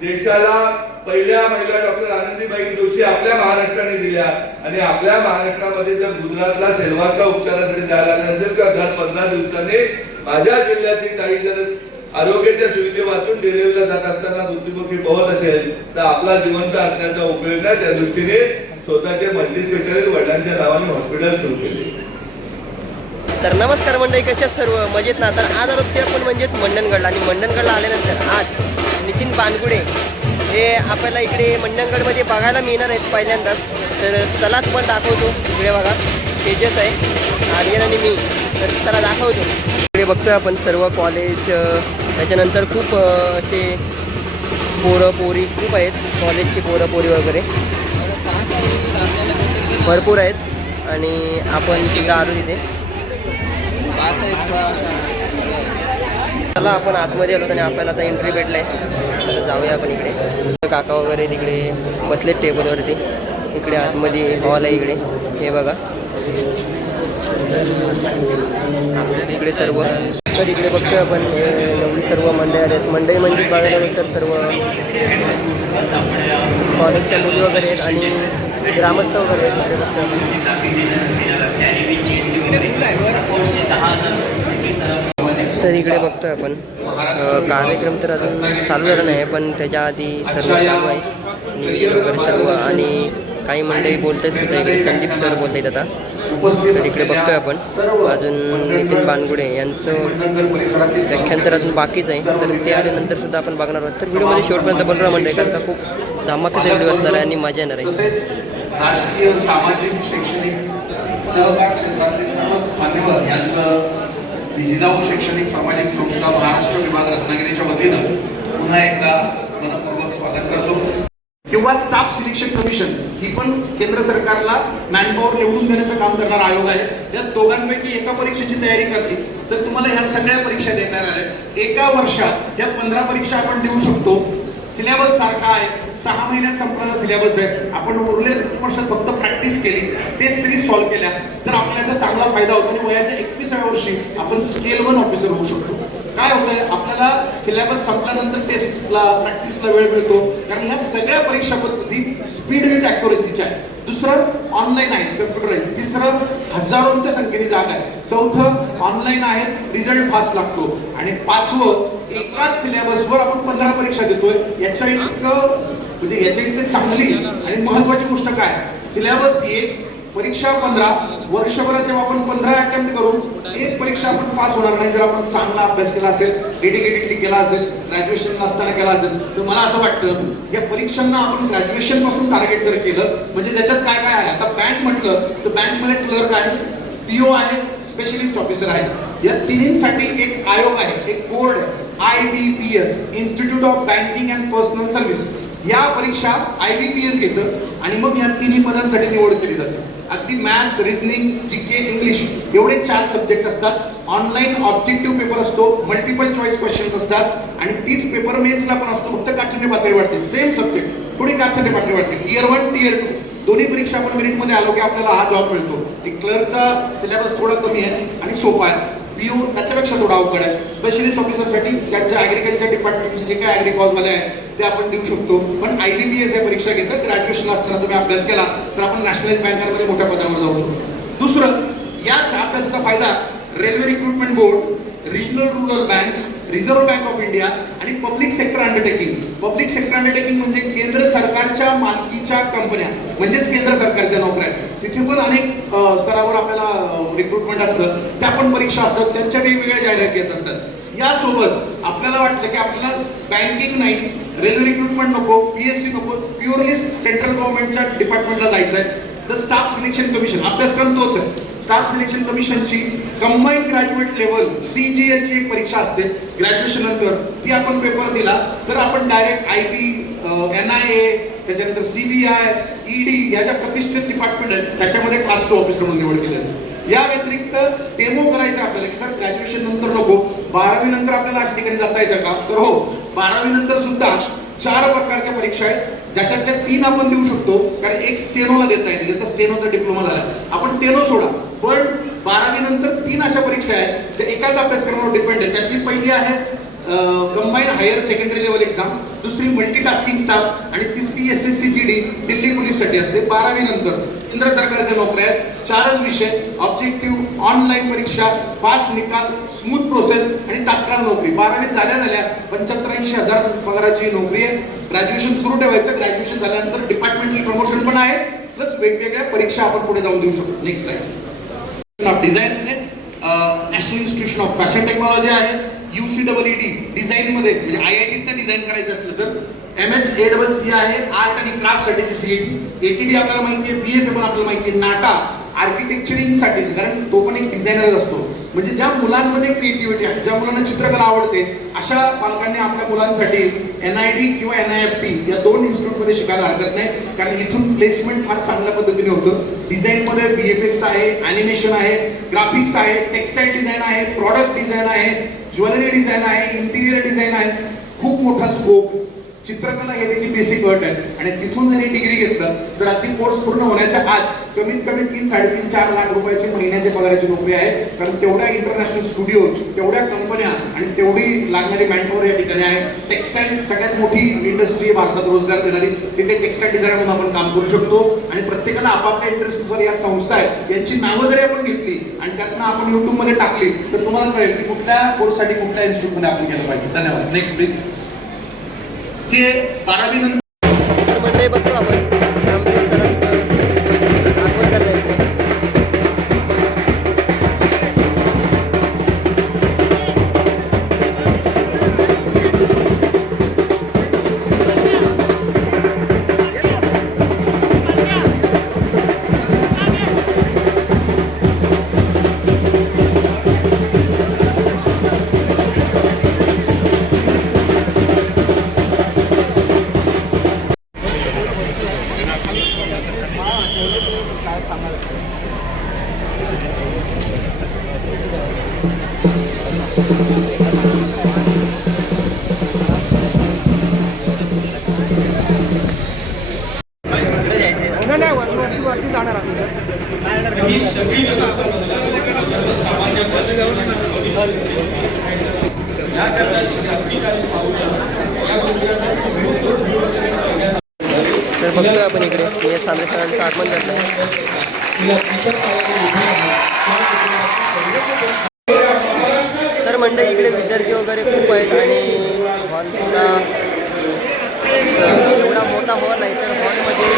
देशाला पहिल्या महिला डॉक्टर आनंदीबाई जोशी आपल्या महाराष्ट्राने दिल्या आणि आपल्या महाराष्ट्रामध्ये जर गुजरातला सेल्वासला उपचारासाठी जायला लागला असेल किंवा दर 15 दिवसांनी माझ्या जिल्ह्यातील काही जर आरोग्याच्या सुविधे वाचून डिलिव्हरीला जात असताना मृत्युमुखी पोहत असेल तर आपला जिवंत असण्याचा उपयोग नाही. त्या दृष्टीने स्वतःचे मल्टी स्पेशालिस्ट वडिलांच्या नावाने हॉस्पिटल सुरू केले. तर नमस्कार मंडळी, कशा सर्व मजेत ना. तर आज आरोग्य आपण म्हणजेच मंडणगडला, आणि मंडणगडला आल्यानंतर आज नितीन बानगुडे हे आपल्याला इकडे मंडणगडमध्ये बघायला मिळणार आहेत पहिल्यांदाच. तर चलाच पण दाखवतो. इकडे बघा तेजस आहे, आर्यन आणि मी. तर चला दाखवतो. इकडे बघतोय आपण सर्व कॉलेज, त्याच्यानंतर खूप असे पोरं पोरी खूप आहेत. कॉलेजची पोरं पोरी वगैरे भरपूर आहेत आणि आपण सुद्धा आलो तिथे. चला आपण आतमध्ये आलो आणि आपल्याला आता एंट्री भेटलाय. तर जाऊया आपण इकडे. काका वगैरे तिकडे बसलेत टेबलवरती. इकडे आतमध्ये हॉल आहे. इकडे हे बघा, इकडे सर्व. तर इकडे बघतोय आपण एवढी सर्व मंडळी आहेत. मंडळी म्हणजे बघायला तर सर्व कॉलेजच्या मुली वगैरे आहेत आणि ग्रामस्थ वगैरे आहेत. तर इकडे बघतोय आपण कार्यक्रम तर अजून चालू झाला नाही, पण त्याच्या आधी सर्व चालू आहे नियोजन वगैरे सर्व. आणि काही मंडळी बोलत आहेत सुद्धा. इकडे संदीप सर बोलत आहेत आता. तर इकडे बघतोय आपण अजून नितीन बानगुडे यांचं व्याख्यान तर अजून बाकीच आहे. तर ते आल्यानंतर सुद्धा आपण बघणार आहोत. तर व्हिडिओमध्ये शेवटपर्यंत बनवणार मंडळी, कारण का खूप धमाकेदार व्हिडिओ असणार आहे आणि मजा येणार आहे. राजकीय सामाजिक शैक्षणिक सहकार क्षेत्रातील सर्वच मान्यवर यांचं जिजाऊ शैक्षणिक सामाजिक संस्था महाराष्ट्र विभाग रत्नागिरीच्या वतीनं पुन्हा एकदा मनपूर्वक स्वागत करतो. किंवा स्टाफ सिलेक्शन कमिशन ही पण केंद्र सरकारला मॅनपॉवर निवडून देण्याचं काम करणारा आयोग आहे. या दोघांपैकी एका परीक्षेची तयारी करते तर तुम्हाला ह्या सगळ्या परीक्षा देणार आहेत. एका वर्षात या 15 परीक्षा आपण देऊ शकतो. सिलेबस सारखा आहे. 6 महिन्यात संपणारा सिलेबस आहे. आपण उरलेल्या वर्षात फक्त प्रॅक्टिस केली, ते सिरीज सॉल्व्ह केल्या तर आपल्याला चांगला फायदा होतो. आणि वयाच्या 21व्या वर्षी आपण स्केल 1 ऑफिसर होऊ शकतो. काय होतंय, आपल्याला सिलेबस संपल्यानंतर टेस्टला प्रॅक्टिसला वेळ मिळतो, कारण ह्या सगळ्या परीक्षा पद्धती स्पीड विथ ॲक्युरेसीच्या आहे. दुसरं ऑनलाईन आहे, कम्प्युटराइज. तिसरं हजारोंच्या संख्येने जागा आहे. चौथं ऑनलाईन आहे, रिझल्ट फास्ट लागतो. आणि 5वं एकाच सिलेबसवर आपण 15 परीक्षा देतोय. याच्या इतकं चांगली आणि महत्वाची गोष्ट काय, सिलेबस 1 परीक्षा 15. वर्षभरात जेव्हा आपण 15 अटेम्प्ट करून एक परीक्षा आपण पास होणार नाही. जर आपण चांगला अभ्यास केला असेल, डेडिकेटेडली केला असेल, ग्रॅज्युएशन असताना केला असेल, तर मला असं वाटतं या परीक्षांना आपण ग्रॅज्युएशन पासून टार्गेट जर केलं, म्हणजे ज्याच्यात काय काय आहे. आता बँक म्हटलं तर बँकमध्ये क्लर्क आहे, पीओ आहे, स्पेशलिस्ट ऑफिसर आहे. या तिन्हींसाठी एक आयोग आहे, एक board IBPS, institute of banking and personal service. या परीक्षा IBPS घेतं आणि मग या तिन्ही पदांसाठी निवड केली जाते. अगदी मॅथ्स, रिझनिंग, जीके, इंग्लिश एवढे 4 सब्जेक्ट असतात. ऑनलाईन ऑब्जेक्टिव्ह पेपर असतो, मल्टिपल चॉईस क्वेश्चन्स असतात आणि तीच पेपर मेन्सला पण असतो. फक्त काचेने पातळी वाटते, सेम सब्जेक्ट थोडी काचेने पातळी वाटते. Tier 1 Tier 2 दोन्ही परीक्षा आपण मेरिटमध्ये आलो की आपल्याला हा जॉब मिळतो. क्लर्कचा सिलेबस थोडा कमी आहे आणि सोपा आहे. पीओ त्याच्यापेक्षा थोडा अवघड आहे. स्पेशलिस्ट ऑफिसरसाठी त्यांच्या ॲग्रिकल्चर डिपार्टमेंटचे जे काय ॲग्रिकॉलमध्ये आहे ते आपण देऊ शकतो. पण IBPS या परीक्षा घेतात. ग्रॅज्युएशन असताना तुम्ही अभ्यास केला तर आपण नॅशनलाइज बँकांमध्ये मोठ्या पदावर जाऊ शकतो. दुसरं, याच अभ्यासाचा फायदा railway recruitment board, regional rural bank, reserve bank of India आणि public sector undertaking. Public sector undertaking म्हणजे केंद्र सरकारच्या मालकीच्या कंपन्या, म्हणजेच केंद्र सरकारच्या नोकऱ्या. तिथे पण अनेक स्तरावर आपल्याला रिक्रुटमेंट असतं, त्या पण परीक्षा असतात, त्यांच्या वेगवेगळ्या जाहिराती येत असतात. यासोबत आपल्याला वाटलं की आपल्याला बँकिंग नाही, रेल्वे रिक्रुटमेंट नको, PSC नको, प्युअरली सेंट्रल गव्हर्नमेंटच्या डिपार्टमेंटला जायचं आहे. तर स्टाफ सिलेक्शन कमिशन अभ्यासक्रम तोच आहे. स्टाफ सिलेक्शन कमिशनची कंबाईंड ग्रॅज्युएट लेवल CGL ची एक परीक्षा असते ग्रॅज्युएशन नंतर. ती आपण पेपर दिला तर आपण डायरेक्ट IB, NIA, त्याच्यानंतर CBI, ED या ज्या प्रतिष्ठित डिपार्टमेंट आहेत त्याच्यामध्ये क्लास 2 ऑफिसर म्हणून निवड केली आहे. या व्यतिरिक्त डेमो करायचं आपल्याला की सर ग्रॅज्युएशन नंतर नको, 12वी नंतर आपल्याला अशा ठिकाणी जाता येतं का, तर हो 12वी नंतर सुद्धा 4 प्रकारच्या परीक्षा आहेत, ज्याच्यातल्या 3 आपण देऊ शकतो, कारण एक स्टेनोला देता येईल, ज्याचा स्टेनोचा डिप्लोमा झाला. आपण टेनो सोडा, पण 12वी नंतर 3 अशा परीक्षा आहेत ज्या एकाच अभ्यासक्रमावर डिपेंड आहेत. त्यातली पहिली आहे combined higher secondary level exam, दुसरी मल्टीटास्किंग स्टाफ आणि तिसरी SSC GD दिल्ली पोलीससाठी असते. 12वी नंतर केंद्र सरकारच्या नोकऱ्या आहेत, 4च विषय, ऑब्जेक्टिव्ह, ऑनलाईन परीक्षा, फास्ट निकाल, स्मूथ प्रोसेस आणि तात्काळ नोकरी. 12वी झाल्या 75,000 पगाराची नोकरी आहे. ग्रॅज्युएशन सुरू ठेवायचं, ग्रॅज्युएशन झाल्यानंतर डिपार्टमेंटल प्रमोशन पण आहे, प्लस वेगवेगळ्या परीक्षा आपण पुढे जाऊन देऊ शकतो. Next slide. Of design national institution of fashion technology आहे. UCEED डिझाईन मध्ये म्हणजे IIT डिझाईन करायचं असलं तर MHACC आहे, आर्ट आणि क्राफ्ट साठीची CET. ATD आपल्याला माहिती आहे, BFA पण आपल्याला माहिती आहे. नाटा आर्किटेक्चरिंग साठी, कारण तो पण एक डिझायनरच असतो. म्हणजे ज्या मुलांमध्ये क्रिएटिव्हिटी आहे, ज्या मुलांना चित्रकला आवडते, अशा पालकांनी आपल्या मुलांसाठी NID किंवा NIFT या 2 इन्स्टिट्यूटमध्ये शिकायला हरकत नाही, कारण इथून प्लेसमेंट फार चांगल्या पद्धतीने होतं. डिझाईनमध्ये VFX आहे, ॲनिमेशन आहे, ग्राफिक्स आहे, टेक्स्टाईल डिझाईन आहे, प्रॉडक्ट डिझाईन आहे, ज्वेलरी डिझाईन आहे, इंटिरियर डिझाईन आहे. खूप मोठा स्कोप. चित्रकला हे त्याची बेसिक अट आहे आणि तिथून जर डिग्री घेतलं तर अगदी कोर्स पूर्ण होण्याच्या आत कमीत कमी 3-4.5 लाख रुपयाची महिन्याची पगाराची नोकरी आहे. कारण तेवढ्या इंटरनॅशनल स्टुडिओ, तेवढ्या कंपन्या आणि तेवढी लागणारी मॅनपॉवर या ठिकाणी आहे. टेक्स्टाईल सगळ्यात मोठी इंडस्ट्री भारतात रोजगार देणारी, तिथे टेक्स्टाईल डिझायनर म्हणून आपण काम करू शकतो. आणि प्रत्येकाला आपापल्या इंटरेस्टनुसार या संस्था आहेत, यांची नावं जरी आपण घेतली आणि त्यातनं आपण युट्यूबमध्ये टाकली तर तुम्हाला कळेल की कुठल्या कोर्ससाठी कुठल्या इन्स्टिट्यूटमध्ये आपण गेलं पाहिजे. धन्यवाद. Next please. हे 12वी नंतर मंडळी बघतो आपण रामदेव सरांचं आगमन करण्यात. तर बघतोय आपण इकडे मी सांद्रे सरांचं आगमन झालं. तर मंडळी इकडे विद्यार्थी वगैरे खूप आहेत आणि हॉलसुद्धा एवढा मोठा हॉल आहे. तर हॉलमध्ये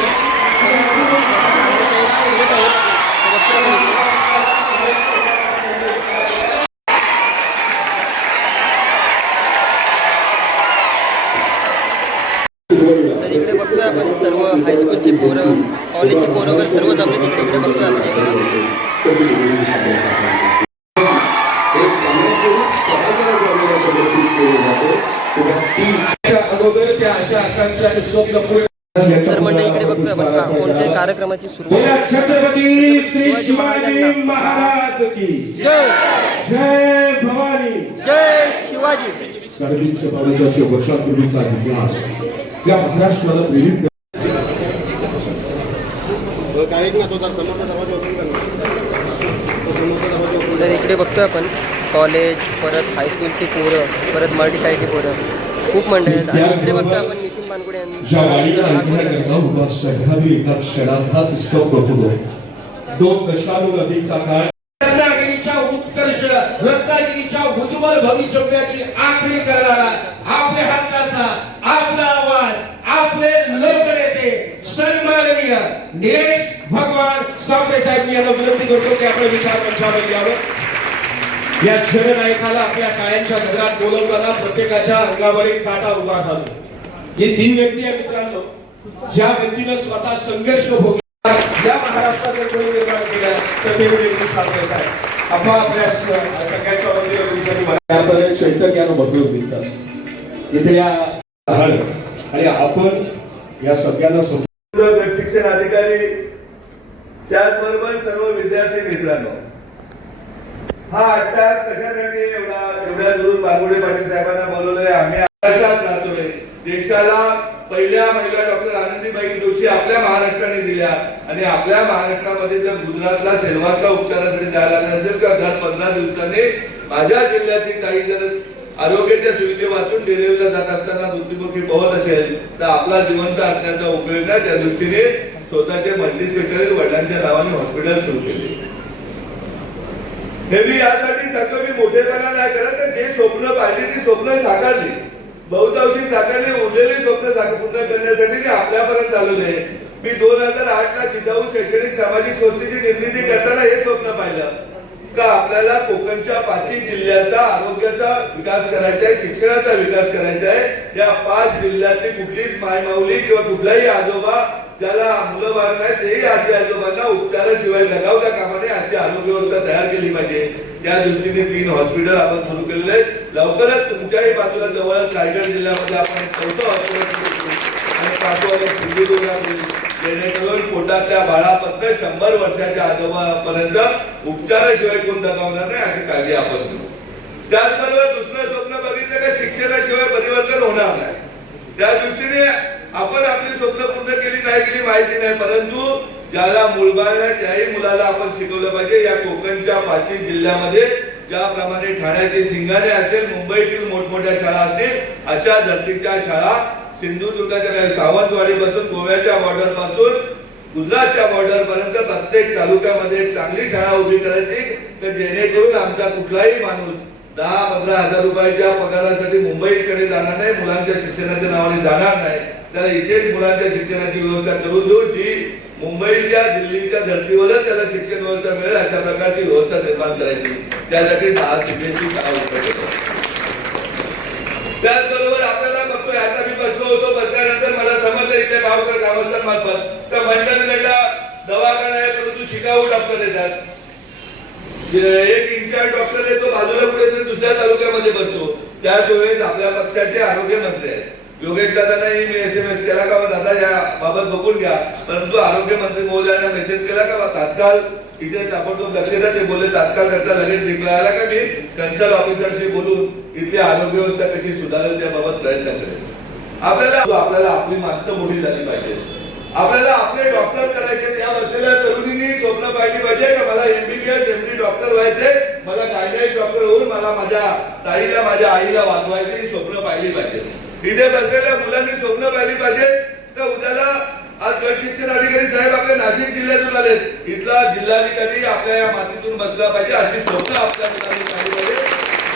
तर इकडे बघतोय आपण सर्व हायस्कूलची पोरं, कॉलेजची पोरं वगैरे सर्व जमले तिकडे. इकडे बघतोय आपण तर म्हणजे इकडे बघतोय आपण कोणत्याही कार्यक्रमाची सुरुवात. छत्रपती श्री शिवाजी महाराज की जय जय भवानी. जय शिवाजी. 350 वर्षांपूर्वीचा इतिहास या महाराष्ट्राला प्रेरित. तर इकडे बघतोय आपण कॉलेज, परत हायस्कूलची पोरं, परत मराठी शाळेची पोरं, खूप मंडळी आहेत. आणि इकडे बघतोय आपण नितीन बानगुडे ज्या वाणीला ऐकण्याकरता उभा सह्याद्री एका क्षणार्धात स्तब्ध होतो. 2 दशकांहून काळ रत्नागिरीच्या उत्कर्ष, रत्नागिरीच्या उज्ज्वल भविष्याची आखणी करणारा, आपल्या हक्काचा, आपला आवाज, आपले लोकनेते सन्माननीय निलेश भगवान साबळे साहेब यांना विनंती करतो की आपले विचार मंचावर यावं. या जननायकाला आपल्या टाळ्यांच्या गजरात बोलवताना प्रत्येकाच्या अंगावर एक काटा उभा राहतो. ही 3 व्यक्ती आहे मित्रांनो, ज्या व्यक्तीनं स्वतः संघर्ष भोगला. या महाराष्ट्रात जर कोणी निर्माण केला तर ते व्यक्ती साबळे साहेब. आपल्या सगळ्यांच्या वतीनं चैतन्यानं बदलून देतात इथल्या आणि आपण या सगळ्यांना शिक्षण अधिकारी, त्याचबरोबर सर्व विद्यार्थी मित्रांनो, हा अट्टास कशासाठी एवढ्या दुरून बानगुडे पाटील साहेबांना बोलवलंय. आम्ही महाराष्ट्रात राहतोय, देशाला पहिल्या महिला डॉक्टर आनंदीबाई जोशी आपल्या महाराष्ट्राने दिल्या आणि आपल्या महाराष्ट्रामध्ये जर गुजरातला सेल्वासला उपचारासाठी जायला लागला असेल किंवा दर 15 दिवसांनी माझ्या जिल्ह्यातील काही जर आरोग्याच्या सुविधे वाचून डिलिव्हरीला जात असताना मृत्युमुखी पोहत असेल तर आपला जिवंत असण्याचा उपयोग नाही. त्या दृष्टीने स्वतःचे मल्टी स्पेशालिस्ट वडिलांच्या नावाने हॉस्पिटल सुरू केले. हे मी यासाठी सांगतो, मी मोठेपणा नाही करत, तर जे स्वप्न पाहिली ती स्वप्न साकारली, बहुतांशी साकारली. उरलेली स्वप्न पूर्ण करण्यासाठी मी आपल्यापर्यंत आलेलो आहे. मी 2008 ला जिजाऊ शैक्षणिक सामाजिक संस्थेची निर्मिती करताना हे स्वप्न पाहिलं का आपल्याला कोकणच्या 5 जिल्ह्याचा आरोग्याचा विकास करायचा आहे, शिक्षणाचा विकास करायचा आहे. या 5 जिल्ह्यातली कुठलीच मायमाऊली किंवा कुठलाही आजोबा ज्याला मुलं बाळ नाही तेही आजी आजोबांना उपचाराशिवाय लगावता कामा नये अशी आरोग्य व्यवस्था तयार केली पाहिजे. त्या दृष्टीने 3 हॉस्पिटल आपण सुरू केलेले आहेत. लवकरच तुमच्याही बाजूला जवळच रायगड जिल्ह्यामध्ये आपण 4थं हॉस्पिटल आणि 5वं सिंधुदुर्गात, जेणेकरून पोटातल्या बाळापासून 100 वर्षाच्या आजोबापर्यंत उपचाराशिवाय कोण दगावणार नाही अशी काळजी आपण घेऊ. त्याचबरोबर दुसरं स्वप्न बघितलं का शिक्षणाशिवाय परिवर्तन होणार नाही. त्या दृष्टीने आपण आपली स्वप्न पूर्ण केली नाही केली माहिती नाही, परंतु ज्याला मूलबाळ नाही त्याही मुलाला आपण शिकवलं पाहिजे. या कोकणच्या 5 जिल्ह्यामध्ये ज्याप्रमाणे ठाण्याची सिंगाणे असेल, मुंबईतील मोठमोठ्या शाळा असतील, अशा धर्तीच्या शाळा सिंधुदुर्गाच्या सावंतवाडी पासून गोव्याच्या बॉर्डर पासून गुजरातच्या बॉर्डर पर्यंत प्रत्येक तालुक्यामध्ये एक चांगली शाळा उभी करायची, तर जेणेकरून आमचा कुठलाही माणूस 10-15 हजार रुपयाच्या पगारासाठी मुंबईकडे जाणार नाही, मुलांच्या शिक्षणाच्या नावाने जाणार नाही. त्याला इथेच मुलांच्या शिक्षणाची व्यवस्था करून देऊ, जी मुंबईच्या दिल्लीच्या धर्तीवरच त्याला शिक्षण व्यवस्था मिळेल अशा प्रकारची व्यवस्था निर्माण करायची. त्यासाठी 10 सीबीएसई शाळा उभ्या केल्या. त्याचबरोबर आपल्याला बघतोय, आता मी बसलो होतो, बसल्यानंतर मला समजलं इथे गावकर ग्रामस्थांमार्फत तर मंडणगडला दवाखाना आहे, परंतु शिकाऊ डॉक्टर येतात. एक इन्चार्ज डॉक्टर येतो बाजूला पुढे दुसऱ्या तालुक्यामध्ये बसतो. त्याच वेळेस आपल्या पक्षाचे आरोग्य मंत्री आहेत योगेश दादांनाही मी SMS केला का दादा या बाबत बघून घ्या, परंतु आरोग्य मंत्री महोदयांना मेसेज केला का तात्काळ इथे ताबडतोब लक्ष द्या. ते बोलले तात्काळ करता लगेच रिप्लाय आला का मी कन्सल्ट ऑफिसरशी बोलून इथली आरोग्य व्यवस्था कशी सुधारेल त्याबाबत प्रयत्न करेल. आपल्याला आपली माणसं मोठी झाली पाहिजे, आपल्याला आपले डॉक्टर करायचे. या बसलेल्या तरुणींनी स्वप्न पाहिली पाहिजे का मला MBBS MD डॉक्टर व्हायचे, मला गायनेक डॉक्टर होऊन मला माझ्या ताईला माझ्या आईला वाचवायचे, ही स्वप्न पाहिली पाहिजे. इथे बसलेल्या मुलांनी स्वप्न पाहिली पाहिजे का उद्याला आज गट शिक्षण अधिकारी साहेब आपल्या नाशिक जिल्ह्यातून आलेत, इथला जिल्हाधिकारी आपल्या या मातीतून बसला पाहिजे अशी स्वप्न आपल्या मुलांनी पाहिली पाहिजे.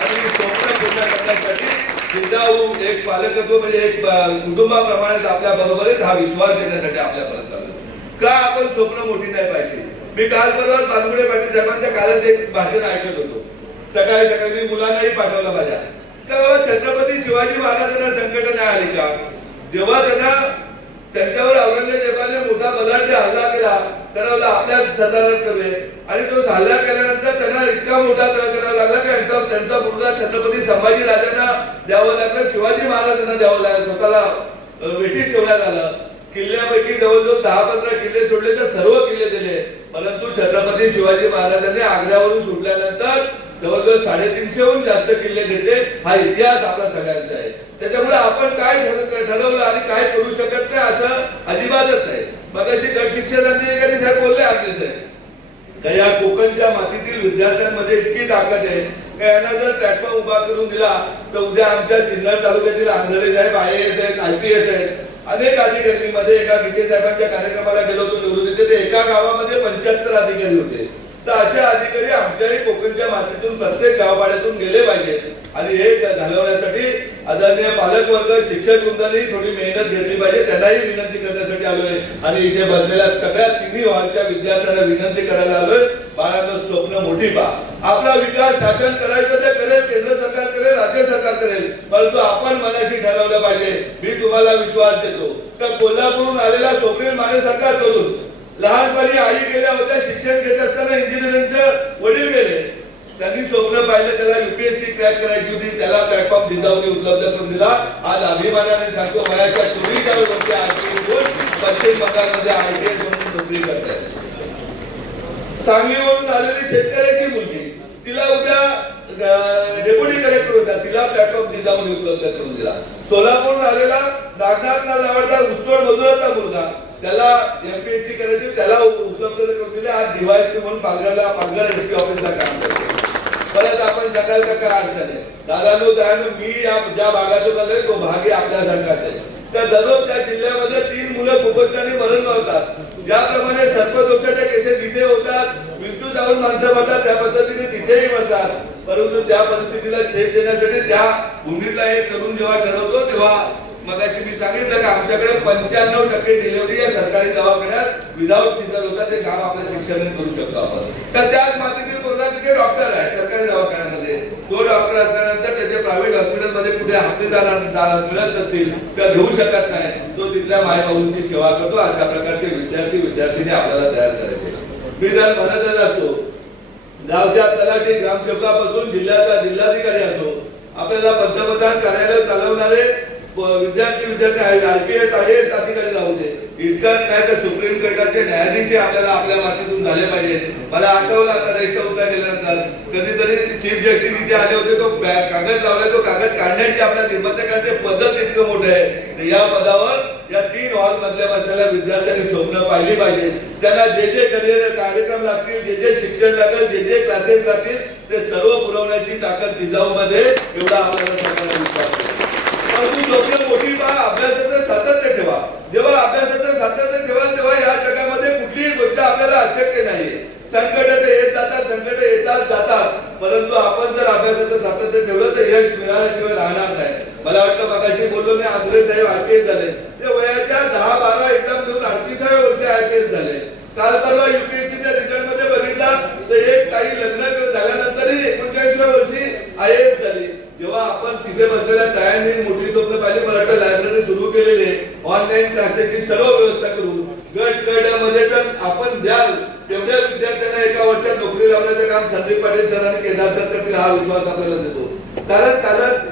आणि स्वप्न पूर्ण करण्यासाठी जिजाऊ एक पालकत्व म्हणजे एक कुटुंबाप्रमाणेच आपल्या बरोबर आहेत हा विश्वास देण्यासाठी आपल्यापर्यंत आलो. का आपण स्वप्न मोठी नाही पाहिजे. मी काल परवा बानगुडे पाटील साहेबांच्या कालच एक भाषण ऐकत होतो. सकाळी मी मुलांनाही पाठवलं माझ्या का बाबा छत्रपती शिवाजी महाराजांना संकट नाही आली का, जेव्हा त्यांच्यावर औरंगजेबाने मोठा बलाढ्य हल्ला केला, ठरवला आपल्या सरदारात करूया, आणि तो हल्ला केल्यानंतर त्यांना इतका मोठा करावा लागला की त्यांचा मुलगा छत्रपती संभाजी राजांना द्यावं लागलं, शिवाजी महाराजांना द्यावं लागलं, स्वतःला वेठीत ठेवण्यात आलं. किल्ल्यापैकी जवळजवळ 10-15 किल्ले सोडले तर सर्व किल्ले दिले, परंतु छत्रपती शिवाजी महाराजांनी आग्र्यावरून सुटल्यानंतर जवळजवळ 350हून जास्त किल्ले घेतले. हा इतिहास आपला सगळ्यांचा आहे. त्याच्यामुळे आपण काय ठरवलं आणि काय करू शकत नाही असं अजिबातच नाही. मग अशी गट शिक्षण अधिकारी साहेब बोलले आपले साहेब या कोकणच्या मातीतील विद्यार्थ्यांमध्ये इतकी ताकद आहे की यांना जर प्लॅटफॉर्म उभा करून दिला तर उद्या आमच्या सिन्नर तालुक्यातील आंधळे साहेब IAS आहेत, IPS आहेत, अनेक अधिकारी. मध्ये एका गीते साहेबांच्या कार्यक्रमाला गेलो होतो निवडून, तिथे एका गावामध्ये 75 अधिकारी होते. तर अशा अधिकारी आमच्याही कोकणच्या मातीतून प्रत्येक गावपाड्यातून गेले पाहिजेत आणि हे घालवण्यासाठी आदरणीय पालकवर्ग शिक्षक वृंदाने थोडी मेहनत घेतली पाहिजे. त्यांनाही विनंती करण्यासाठी आलोय आणि इथे बसलेल्या सगळ्या 3 हॉलच्या विद्यार्थ्यांना विनंती करायला आलोय, बाळांनो स्वप्न मोठी पहा. आपला विकास शासन करायचं ते करेल, केंद्र सरकार करेल, राज्य सरकार करेल, परंतु आपण मनाशी ठरवलं पाहिजे. मी तुम्हाला विश्वास देतो का कोल्हापूरहून आलेला स्वप्नील माने सरकार करून लहानपणी आई गेल्या होत्या, शिक्षण घेत असताना इंजिनिअरिंगचे वडील गेले, त्यांनी स्वप्न पाहिलं त्याला UPSC क्रॅक करायची होती, त्याला प्लॅटफॉर्म जिजाऊने उपलब्ध करून दिला. आज अभिमानाने सांगतो वयाच्या 24 वर्षे पश्चिम बंगालमध्ये ITS म्हणून नोकरी करतात. सांगलीवरून आलेली शेतकऱ्याची मुलगी, तिला उद्या डेप्युटी कलेक्टर होता, तिला प्लॅटफॉर्म जिजाऊने उपलब्ध करून दिला. सोलापूरहून आलेला नागनाथला लावडचा ऊसतोड मजुराचा मुलगा, त्याला एमपीएससी करायची, त्याला उपलब्ध करून दिले. आज डीवायएसपी म्हणून पालघर एसपी ऑफिसला काम करतो. परत आपण सांगाल का काय अडचण आहे? दादानो दयानो, मी ज्या भागातून आलोय तो भाग आपल्या संघाचा आहे. त्या दररोज त्या जिल्ह्यामध्ये 3 मुलं कुपोषणाने मरण पावतात. ज्याप्रमाणे सर्पदोषाच्या केसेस इथे होतात, मृत्यू जाऊन माणसं मरतात, त्या पद्धतीने तिथेही मरतात. परंतु त्या परिस्थितीला छेद देण्यासाठी त्या भूमीतला एक तरुण जेव्हा ठरवतो तेव्हा मगाशी मी सांगितलं की आमच्याकडे 95% डिलिव्हरी या सरकारी दवाखान्यात विदाऊट सिझर होता. ते काम आपल्या शिक्षणाने करू शकतो आपण. तर त्याच मातीतील कोणता तिथे डॉक्टर आहे सरकारी दवाखान्यामध्ये, तो डॉक्टर असल्यानंतर त्याचे प्रायव्हेट हॉस्पिटलमध्ये कुठे हप्तेदार मिळत नसतील किंवा घेऊ शकत नाही, तो तिथल्या मायबाबूंची सेवा करतो. अशा प्रकारचे विद्यार्थी आपल्याला तयार करायचे. मी जर म्हणतच असतो, गावच्या तलाठी ग्रामसेवकापासून जिल्ह्याचा जिल्हाधिकारी असो, आपल्याला पंतप्रधान कार्यालय चालवणारे विद्यार्थी IPS IAS अधिकारी राहू दे, इतकंच नाही तर सुप्रीम कोर्टाचे न्यायाधीश आपल्याला आपल्या मातीतून झाले पाहिजे. मला आठवलं आता रेस्टॉपला गेल्यानंतर कधीतरी चीफ जस्टिस इथे आले होते, तो कागद लावला, तो कागद काढण्याची आपल्या निबंधकांची पद्धत इतकं मोठं आहे. या पदावर या 3 हॉल मधल्या बसलेल्या विद्यार्थ्यांनी स्वप्न पाहिली पाहिजे. त्यांना जे करिअर कार्यक्रम लागतील, जे शिक्षण लागेल, जे क्लासेस लागतील, ते सर्व पुरवण्याची ताकद जिजाऊमध्ये एवढा आपल्याला सगळ्यांना विश्वास आहे. परंतु जोपर्यंत मोठी अभ्यासाचं सातत्य ठेवा. जेव्हा अभ्यासाचं सातत्य ठेवाल तेव्हा या जगामध्ये कुठलीही गोष्ट आपल्याला अशक्य नाहीये. संकट येत जातात, संकट येतात जातात, परंतु आपण जर अभ्यासाचं सातत्य ठेवलं तर यश मिळाल्याशिवाय राहणार नाही. मला वाटतं मगाशी बोललो मी, आंध्रे साहेब IPS झाले, ते वयाच्या 10-12 एकदम घेऊन 38व्या वर्षी IPS झाले. काल परवा UPSCच्या रिझल्ट मध्ये बघितला तर एक काही लग्न झाल्यानंतरही 39व्या वर्षी IAS झाली. जेव्हा आपण तिथे बसलेल्या तयारी मोठी स्वप्न पाहिली, मला वाटतं लायब्ररी सुरू केलेली आहे, ऑनलाईन क्लासेसची सर्व व्यवस्था करून गटमध्ये तर आपण द्याल तेवढ्या विद्यार्थ्यांना एका वर्षात नोकरी लावण्याचं काम संदीप पाटील सर आणि केदार सर करतील, हा विश्वास आपल्याला देतो. कारण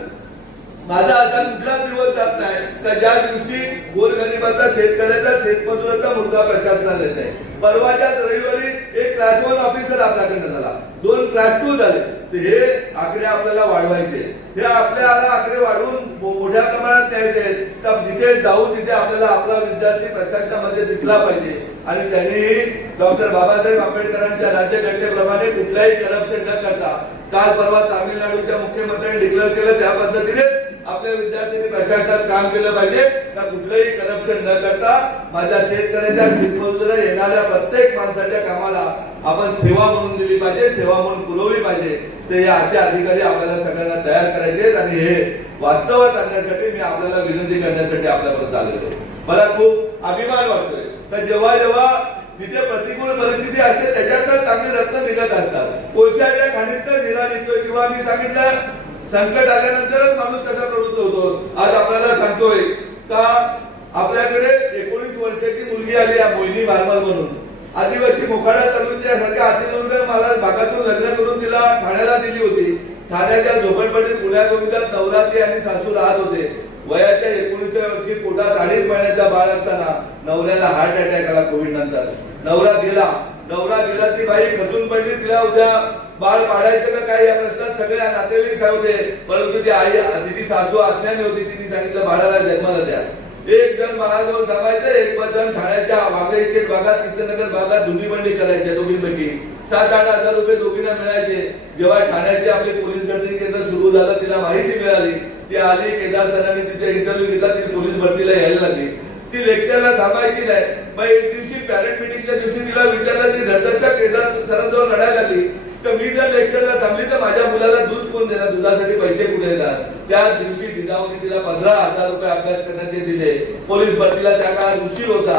माझा असा कुठला दिवस जात नाही का ज्या दिवशी गोरगरिबाचा, शेतकऱ्याचा, शेतमजुराचा मुद्दा प्रशासनात येत आहे. परवाच्याच रविवारी एक क्लास 1 ऑफिसर आपल्याकडनं झाला, 2 क्लास 2 झाले. हे आकडे आपल्याला वाढवायचे, हे आपल्याला आकडे वाढवून मोठ्या प्रमाणात न्यायचे आहेत. तर जिथे जाऊ तिथे आपल्याला आपला विद्यार्थी प्रशासनामध्ये दिसला पाहिजे. आणि त्यांनी डॉक्टर बाबासाहेब आंबेडकरांच्या राज्यघटनेप्रमाणे कुठल्याही करप्शन न करता, काल परवा तामिळनाडूच्या मुख्यमंत्र्यांनी डिक्लेअर केलं त्या पद्धतीने आपल्या विद्यार्थ्यांनी प्रशासनात काम केलं पाहिजे. का कुठलंही करप्शन न करता माझ्या शेतकऱ्याच्या, शेतमजुराला येणाऱ्या प्रत्येक माणसाच्या कामाला आपण सेवा म्हणून दिली पाहिजे, सेवा म्हणून पुरवली पाहिजे. तर हे असे अधिकारी आपल्याला सगळ्यांना तयार करायचे आणि हे वास्तवात आणण्यासाठी मी आपल्याला विनंती करण्यासाठी आपल्यापर्यंत आलेलो आहे. मला खूप अभिमान वाटतोय तर जेव्हा जिथे प्रतिकूल परिस्थिती असते त्याच्यातच चांगली रत्न निघत असतात. कोळशाच्या खाणीतनं हिरा निघतोय. किंवा मी सांगितलं संकट आल्यानंतरच माणूस कसा प्रवृत्त होतो. आज आपल्याला सांगतोय का आपल्याकडे 19 वर्षाची मुलगी आली आहे मोहिनी बारमल म्हणून, आदिवासी मोखाडा तालुक्याच्या सारख्या अतिदुर्गम भागातून लग्न करून तिला ठाण्याला दिली होती. ठाण्याच्या झोपडपट्टीत पुण्या गोविंदात नवरात्री आणि सासू राहत होते. वयाच्या 19व्या वर्षी पोटात 2.5 महिन्याचा बाळ असताना नवऱ्याला हार्ट अटॅक आला कोविड नंतर. नवरा गेला ती बाई खचून पडली. तिला उद्या बाळ पाडायचं का काय या प्रश्नात सगळ्या नातेवाईक होते, परंतु ती आई तिची सासू अज्ञानी होती. तिने सांगितलं बाळाला जन्माला द्या. एक जण बाळाजवळ थांबायचं, एक जण ठाण्याच्या वाघे इस्टेट भागात, कृष्णनगर भागात धुंदीबंडी करायच्या दोघींपैकी. 7-8 हजार रुपये दोघींना मिळायचे. जेव्हा ठाण्याचे आपले पोलीस गणती केंद्र सुरू झालं तिला माहिती मिळाली, ती आली. केदार सरांनी तिचा इंटरव्ह्यू घेतला, ती पोलीस भरतीला यायला लागली. ती लेक्चरला थांबायची नाही. मग एक दिवशी पॅरेंट मिटिंगच्या दिवशी तिला विचारलं, ती धडधडच्या केदार सरांजवळ रडायला लागली तर मी जर लेक्चरला थांबली तर माझ्या मुलाला दूध कोण देणार, दुधासाठी पैसे कुठे येणार. त्या दिवशी जिजाऊने तिला 15,000 रुपये अभ्यास करण्याचे दिले. पोलीस भरतीला त्या काळात उशीर होता.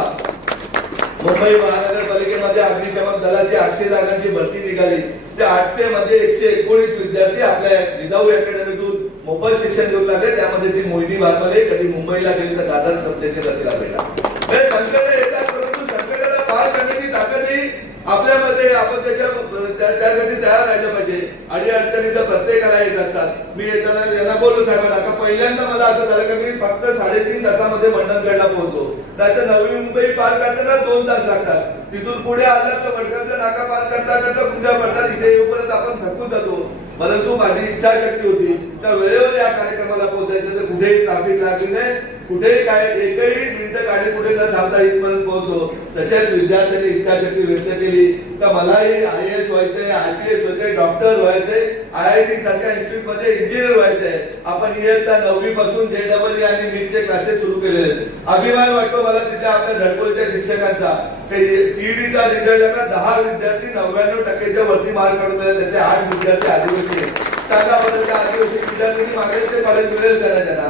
मुंबई महानगरपालिकेमध्ये अग्निशमन दलाची 800 जागांची भरती निघाली. त्या 800 मध्ये 119 विद्यार्थी आपल्या जिजाऊ अकॅडमीतून मोफत शिक्षण घेऊ लागले. त्यामध्ये ती मोहिनी बारमले कधी मुंबईला गेली तर दादर सब्जेक्टला तिला भेटा. हे संकट येतात, परंतु संकटाला पार करण्याची ताकदही आपल्यामध्ये, आपण त्यासाठी तयार राहिलं पाहिजे. अडचणीचा प्रत्येकाला येत असतात. मी येताना यांना बोललो साहेबांना का पहिल्यांदा मला असं झालं की मी फक्त 3.5 तासामध्ये मंडणगडला पोहोचतो. नाहीतर नवी मुंबई पार करताना 2 तास लागतात. तिथून पुढे आलं तर वडगावचा नाका पार करता पुढे पडतात. इथे येऊपर्यंत आपण थकून जातो. परंतु माझी इच्छाशक्ती होती त्या वेळेवर या कार्यक्रमाला पोहोचायचं, तर कुठेही ट्रॅफिक लागली नाही, कुठेही काय एकही मिनिटं गाडी कुठे न थांबता इथपर्यंत पोहोचतो. तशाच विद्यार्थ्यांनी इच्छाशक्ती व्यक्त केली तर मलाही IAS व्हायचंय, IPS व्हायचंय, डॉक्टर व्हायचंय, IIT सारख्या इन्स्टिट्यूट मध्ये इंजिनियर व्हायचंय. आपण इयत्ता 9वी पासून JEE आणि नीटचे क्लासेस सुरू केलेले आहेत. अभिमान वाटतो मला तिथल्या आपल्या धडकोलीच्या शिक्षकांचा. CETचा रिझल्ट आला 10 विद्यार्थी 99%च्या वरती मार्क काढून मिळाले, त्याचे 8 विद्यार्थी आदिवासी आहेत. सांगा बरं त्या आदिवासी विद्यार्थ्यांनी मागेल ते कॉलेज मिळेल का त्यांना?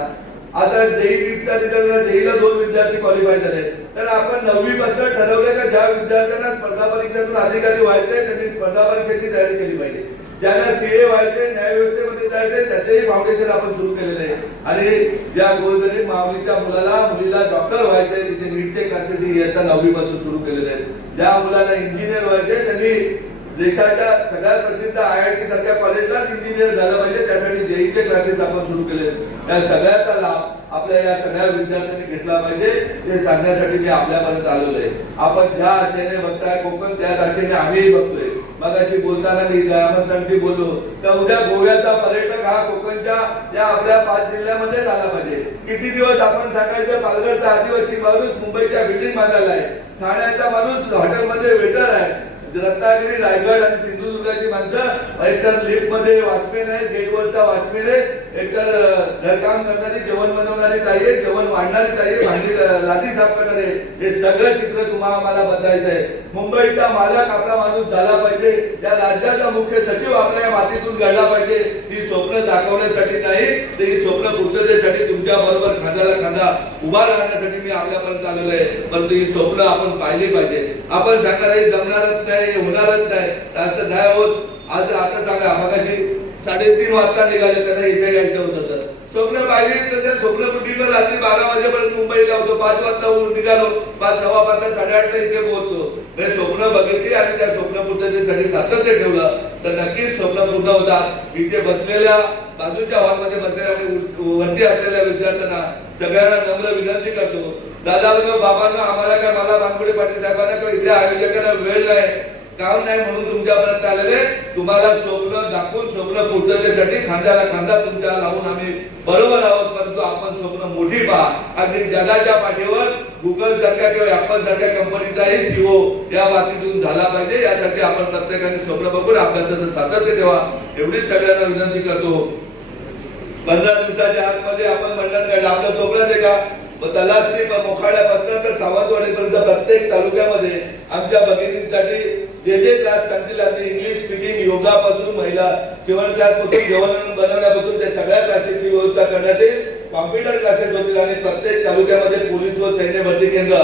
आता JEE नीटचा रिझल्ट JEEला 2 विद्यार्थी क्वालिफाय झाले. तर आपण 9वी पासून ठरवलं का ज्या विद्यार्थ्यांना स्पर्धा परीक्षेतून अधिकारी व्हायचंय त्यांनी स्पर्धा परीक्षेची तयारी केली पाहिजे. ज्यांना CA व्हायचे, न्याय व्यवस्थेमध्ये जायचे, त्याचेही फाउंडेशन आपण सुरू केलेलं आहे. आणि ज्या गोरगरीब माऊलीच्या मुलीला डॉक्टर व्हायचंय तिथे नीटचे क्लासेस इयत्ता 9वी पासून सुरू केलेले आहेत. ज्या मुलांना इंजिनियर व्हायचे त्यांनी देशाच्या सगळ्यात प्रसिद्ध IIT सारख्या कॉलेजलाच इंजिनियर झालं पाहिजे, त्यासाठी JEEचे क्लासेस आपण सुरू केले. या सगळ्याचा लाभ आपल्या या सगळ्या विद्यार्थ्यांनी घेतला पाहिजे हे सांगण्यासाठी मी आपल्यापर्यंत आलेलो आहे. आपण ज्या आशेने बघताय कोकण त्याच आशेने आम्हीही बघतोय. मगाशी बोलताना मी ग्रामस्थांशी बोललो तर उद्या गोव्याचा पर्यटक हा कोकणच्या या आपल्या 5 जिल्ह्यामध्ये झाला पाहिजे. किती दिवस आपण सांगायचं पालघरचा आदिवासी माणूस मुंबईच्या बिल्डिंग बांधायला आहे, ठाण्याचा माणूस हॉटेलमध्ये वेटर आहे, रत्नागिरी, रायगड आणि सिंधुदुर्गाची माणसं एकतर लिफ्ट मध्ये वॉचमॅन आहे, गेटवरचा वॉचमॅन आहे, एकतर घरकाम करणारी, जेवण बनवणारी ताई आहे, जेवण वाढणारी ताई आहे, भांडी लादी साफ करणारे. हे सगळं चित्र तुम्हाला आम्हाला बदलायचं आहे. मुंबईचा मालक आपला माणूस झाला पाहिजे. या राज्याचा मुख्य सचिव आपल्या या मातीतून घडला पाहिजे. ही स्वप्न दाखवण्यासाठी नाही तर ही स्वप्न पूर्ततेसाठी तुमच्या बरोबर खांद्याला खांदा उभा राहण्यासाठी मी आपल्यापर्यंत आलेलो आहे. परंतु ही स्वप्न आपण पाहिली पाहिजे. आपण सांगायला हे जमणारच नाही, हे होणारच नाही, असं नाही होत. आज आता सांगा मगाशी 3:30 वाजता निघाले, त्यांना इथे यायचं होतं तर स्वप्न पाहिली तर त्या स्वप्नपुटीवर रात्री 12 वाजेपर्यंत मुंबईला होतो. 5 वाजता निघालो, 5, सव्वा 5, 8:30 इथे पोहोचलो. स्वप्न बघितली आणि त्या स्वप्नपूर्ततेसाठी सातत्य ठेवलं तर नक्कीच स्वप्न पूर्ण होतात. इथे बसलेल्या बाजूच्या हॉलमध्ये बसलेल्या आणि वरती असलेल्या विद्यार्थ्यांना सगळ्यांना नम्र विनंती करतो, दादांनो, बाबांनो, आम्हाला काय मला बानकुडे पाटील साहेबांना किंवा इथल्या आयोजकांना वेळ नाही, काम नाही म्हणून तुमच्यापर्यंत आलेले. तुम्हाला स्वप्न दाखवून स्वप्न पूर्ततेसाठी खांद्याला खांदा तुमच्या लावून आम्ही बरोबर आहोत. परंतु आपण स्वप्न मोठी पहा. अगदी जगाच्या पाठीवर गुगल सारख्या किंवा ऍपल सारख्या कंपनीचाही CEO या बाबतीतून झाला पाहिजे. यासाठी आपण प्रत्येकाने स्वप्न बघून अभ्यासाचं सातत्य ठेवा एवढीच सगळ्यांना विनंती करतो. 15 दिवसाच्या आतमध्ये आपण मंडणगड आपलं स्वप्न आहे का? तलासरी मोखाड्यापासून तर सावंतवाडीपर्यंत प्रत्येक तालुक्यामध्ये आमच्या भगिनींसाठी जे क्लास सांगतील आम्ही इंग्लिश स्पीकिंग, योगापासून महिला शिवण क्लास पासून जेवण बनवण्यापासून त्या सगळ्या क्लासेसची व्यवस्था करण्यात येईल. कॉम्प्युटर क्लासेस होतील आणि प्रत्येक तालुक्यामध्ये पोलीस व सैन्य भरती केंद्र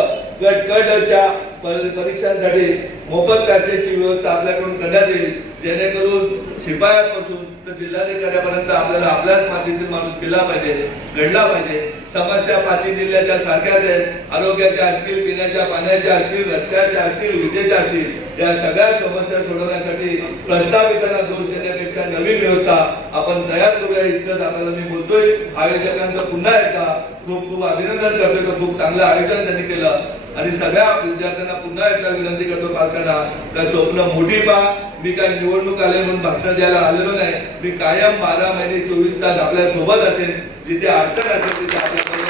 गटच्या परीक्षांसाठी मोफत क्लासेसची व्यवस्था आपल्याकडून करण्यात येईल. जेणेकरून शिपायापासून तर जिल्हाधिकाऱ्यापर्यंत आपल्याला आपल्याच मातीतील माणूस केला पाहिजे, घडला पाहिजे. समस्या 5 जिल्ह्याच्या सारख्याच आहेत. आरोग्याच्या असतील, पिण्याच्या पाण्याच्या असतील, रस्त्याच्या असतील, विजेच्या असतील, या सगळ्या समस्या सोडवण्यासाठी प्रस्तावितांना दोष देण्यापेक्षा नवीन व्यवस्था आपण तयार करूया. इतकंच आपल्याला मी बोलतोय. आयोजकांचं पुन्हा एकदा खूप खूप अभिनंदन करतोय की खूप चांगलं आयोजन त्यांनी केलं. आणि सगळ्या विद्यार्थ्यांना पुन्हा एकदा विनंती करतो पालकांना तर स्वप्न मोठी पहा. मी काय निवडणूक आले म्हणून भाषण द्यायला आलेलो नाही. मी कायम 12 महिने 24 तास आपल्या सोबत असेल. जिथे अडचण असेल तिथे आपल्याकडे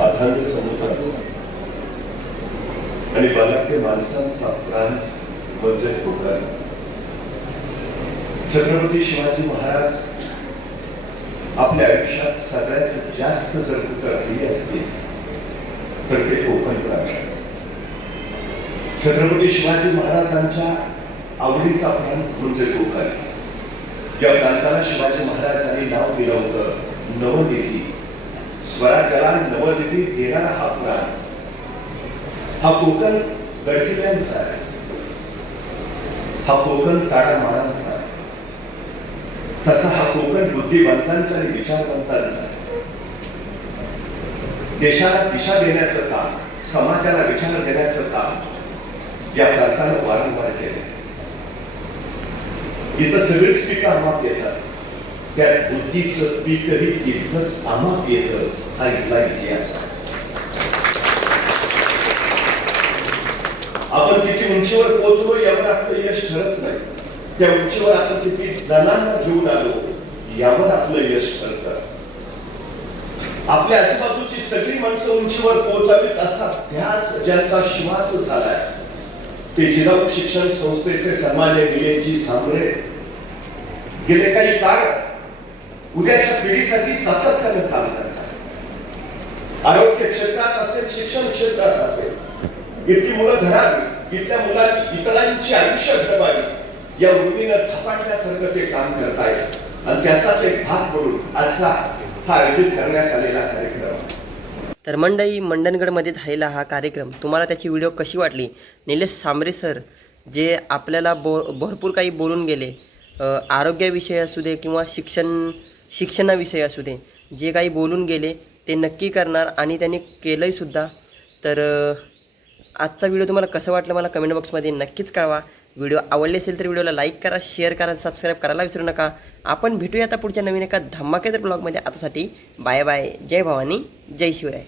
अथांग समुद्र आणि बलाढ्य माणसांचा प्राण वंचित होता. छत्रपती शिवाजी महाराज आपल्या आयुष्यात सगळ्यात जास्त जर कुठं राहिले असतील तर ते कोकण प्रांत. छत्रपती शिवाजी महाराजांच्या आवडीचा प्रांत म्हणजे कोकण. या प्रांताला शिवाजी महाराजांनी नाव दिलं होतं नवनिधी. स्वराज्याला नवनिधी देणारा हा प्रांत, हा कोकण गडकिल्ल्यांचा आहे, हा कोकण ताडामाडांचा आहे, तसा हा कोकण बुद्धिवंतांचा आणि विचारवंतांचा आहे. देशाला दिशा देण्याचं काम, समाजाला विचार देण्याचं काम या प्रांतानं वारंवार केलं. इथं सगळीच पिकं आम्हात येतात, त्या बुद्धीचं पीकही तिथंच आम्हात येतं. हा इथला इतिहास आहे. आपण किती उंचीवर पोहोचलो यावर आपलं यश ठरत नाही, त्या उंचीवर आपण किती जणांना घेऊन आलो यावर आपलं यश ठरतं. आपल्या आजूबाजूची सगळी माणसं उंचीवर पोहोचावीत असा ध्यास ज्यांचा श्वास झालाय ते जिजाऊ शिक्षण संस्थेचे सन्मान्य निलेशजी सांबरे गेले काही काळ उद्याच्या पिढीसाठी सातत्यानं काम करतात. आरोग्य क्षेत्रात असेल, शिक्षण क्षेत्रात असेल, इथली मुलं घरात, इथल्या मुलांनी इतरांची आयुष्य घडवावी या उर्मीनं झपाटल्यासारखं ते काम करतायत आणि त्याचाच एक भाग म्हणून आजचा हा आयोजित करण्यात आलेला कार्यक्रम. तर मंडई मंडणगडमध्ये झालेला हा कार्यक्रम तुम्हाला त्याची व्हिडिओ कशी वाटली? निलेश सांबरे सर जे आपल्याला भरपूर काही बोलून गेले, आरोग्याविषयी असू दे किंवा शिक्षणाविषयी असू दे, जे काही बोलून गेले ते नक्की करणार आणि त्यांनी केलंही सुद्धा. तर आजचा व्हिडिओ तुम्हाला कसं वाटलं मला कमेंट बॉक्समध्ये नक्कीच कळवा. व्हिडिओ आवडले असेल तर व्हिडिओला लाईक करा, शेअर करा, सबस्क्राईब करायला विसरू नका. आपण भेटूया आता पुढच्या नवीन एका धमाकेदार ब्लॉगमध्ये. आतासाठी बाय बाय. जय भवानी, जय शिवराय.